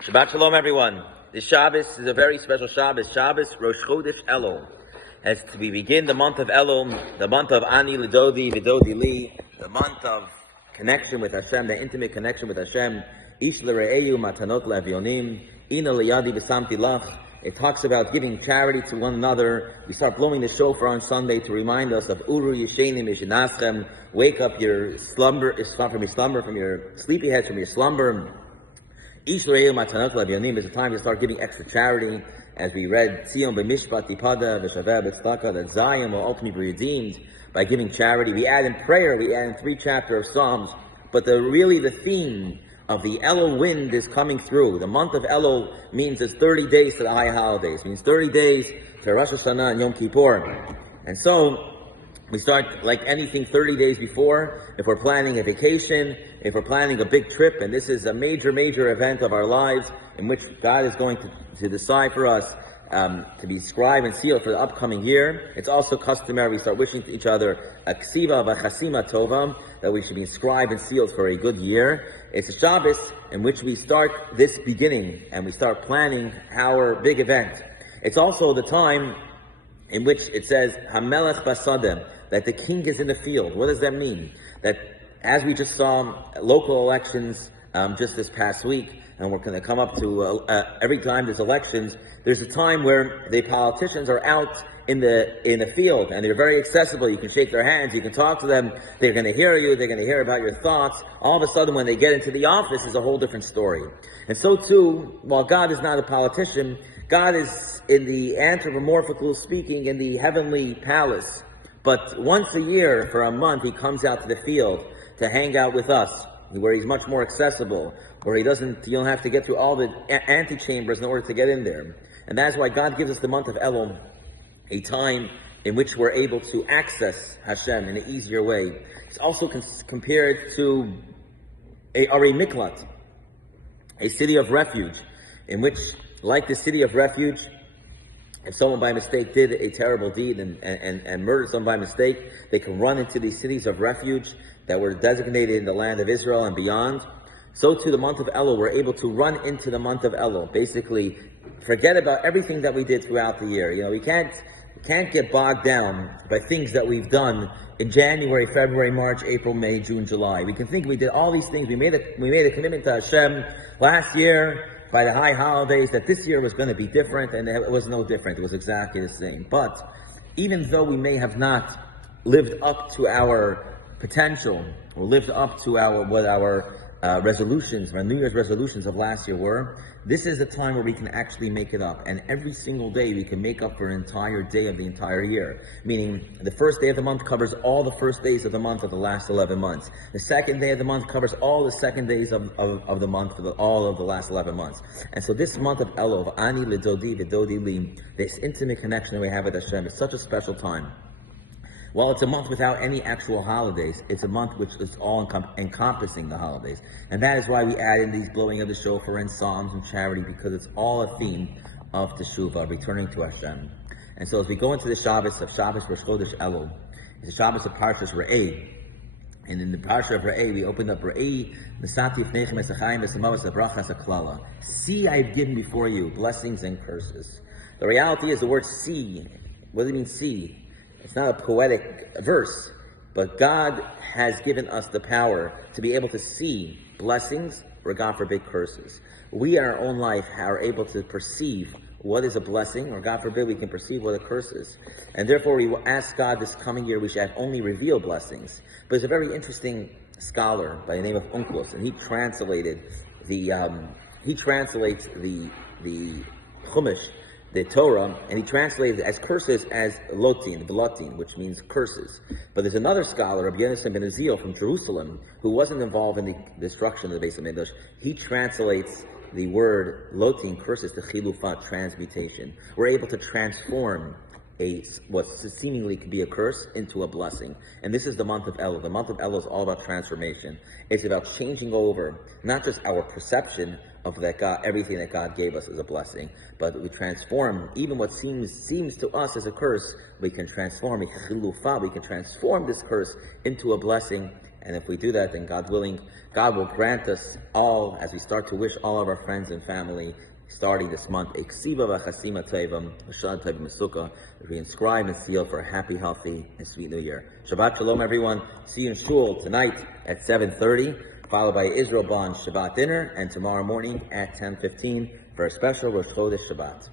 Shabbat Shalom, everyone. This Shabbos is a very special Shabbos. Shabbos Rosh Chodesh Elul. As we begin the month of Elul, the month of Ani Lidodi, Vidodi Li, the month of connection with Hashem, the intimate connection with Hashem. Ish L'Re'eyu Matanot L'Avionim, Ina L'Yadi B'Samti Lach. It talks about giving charity to one another. We start blowing the shofar on Sunday to remind us of Uru Yeshenim Yishinaschem. Wake up your slumber, from your sleepyheads, from your slumber. Israel Matanot L'Avionim is a time to start giving extra charity, as we read Tzion b'Mishpat Tipada v'Shaveh b'Tzedakah, that Zion will ultimately be redeemed by giving charity. We add in prayer, we add in 3 chapters of Psalms, but the theme of the Elul wind is coming through. The month of Elul means it's 30 days to the high holidays. It means 30 days to Rosh Hashanah and Yom Kippur. And so we start like anything 30 days before. If we're planning a vacation, if we're planning a big trip, and this is a major, major event of our lives in which God is going to decide for us to be scribed and sealed for the upcoming year. It's also customary we start wishing to each other a ksiva v'chasima tova, that we should be scribed and sealed for a good year. It's a Shabbos in which we start this beginning and we start planning our big event. It's also the time in which it says Hamelech Basadem, that the king is in the field. What does that mean? That as we just saw local elections just this past week, and we're going to come up to every time there's elections, there's a time where the politicians are out in the field, and they're very accessible. You can shake their hands, you can talk to them, they're going to hear you, they're going to hear about your thoughts. All of a sudden, when they get into the office, is a whole different story. And so too, while God is not a politician, God is, in the anthropomorphical speaking, in the heavenly palace. But once a year, for a month, he comes out to the field to hang out with us, where he's much more accessible, where you don't have to get through all the antechambers in order to get in there. And that's why God gives us the month of Elul, a time in which we're able to access Hashem in an easier way. It's also compared to a Ari Miklat, a city of refuge, in which, like the city of refuge, if someone by mistake did a terrible deed and murdered someone by mistake, they can run into these cities of refuge that were designated in the land of Israel and beyond. So too, the month of Elul, we're able to run into the month of Elul. Basically, forget about everything that we did throughout the year. You know, we can't get bogged down by things that we've done in January, February, March, April, May, June, July. We can think we did all these things. We made a commitment to Hashem last year by the high holidays that this year was going to be different, and it was no different. It was exactly the same. But even though we may have not lived up to our potential, or lived up to what our resolutions, our New Year's resolutions of last year were, this is a time where we can actually make it up. And every single day we can make up for an entire day of the entire year. Meaning, the first day of the month covers all the first days of the month of the last 11 months. The second day of the month covers all the second days of the month for all of the last 11 months. And so this month of Elul, Ani Lidodi Vidodi Li, this intimate connection that we have with Hashem, is such a special time. While it's a month without any actual holidays, it's a month which is all encompassing the holidays. And that is why we add in these blowing of the shofar and psalms and charity, because it's all a theme of Teshuvah, returning to Hashem. And so as we go into the Shabbos of Shabbos Rosh Chodesh Elul, it's the Shabbos of Parshat Re'eh. And in the Parshat of Re'eh, we opened up Re'eh, Nesati Fnechem Esachayim Esamavas Abrachas Aklala. See, I have given before you blessings and curses. The reality is the word see. What does it mean, see? It's not a poetic verse, but God has given us the power to be able to see blessings or, God forbid, curses. We in our own life are able to perceive what is a blessing, or God forbid we can perceive what a curse is. And therefore we will ask God this coming year we should have only reveal blessings. But there's a very interesting scholar by the name of Unclus, and he translates the Chumash, the Torah, and he translated it as curses as lotin, which means curses. But there's another scholar, Rabbi Yonasan ben Azil from Jerusalem, who wasn't involved in the destruction of the Beis HaMikdash. He translates the word lotin, curses, to chilufah, transmutation. We're able to transform what seemingly could be a curse into a blessing. And this is the month of Elul. The month of Elul is all about transformation. It's about changing over not just our perception of that God, everything that God gave us as a blessing, but we transform even what seems to us as a curse. We can transform we can transform this curse into a blessing, And if we do that, then God willing, God will grant us all, as we start to wish all of our friends and family, starting this month, a ksiva v'chasima tevam, l'shad tevam mesukah, that we inscribe and seal for a happy, healthy, and sweet New Year. Shabbat Shalom, everyone. See you in Shul tonight at 7:30, followed by Israel Bond Shabbat dinner, and tomorrow morning at 10:15 for a special Rosh Chodesh Shabbat.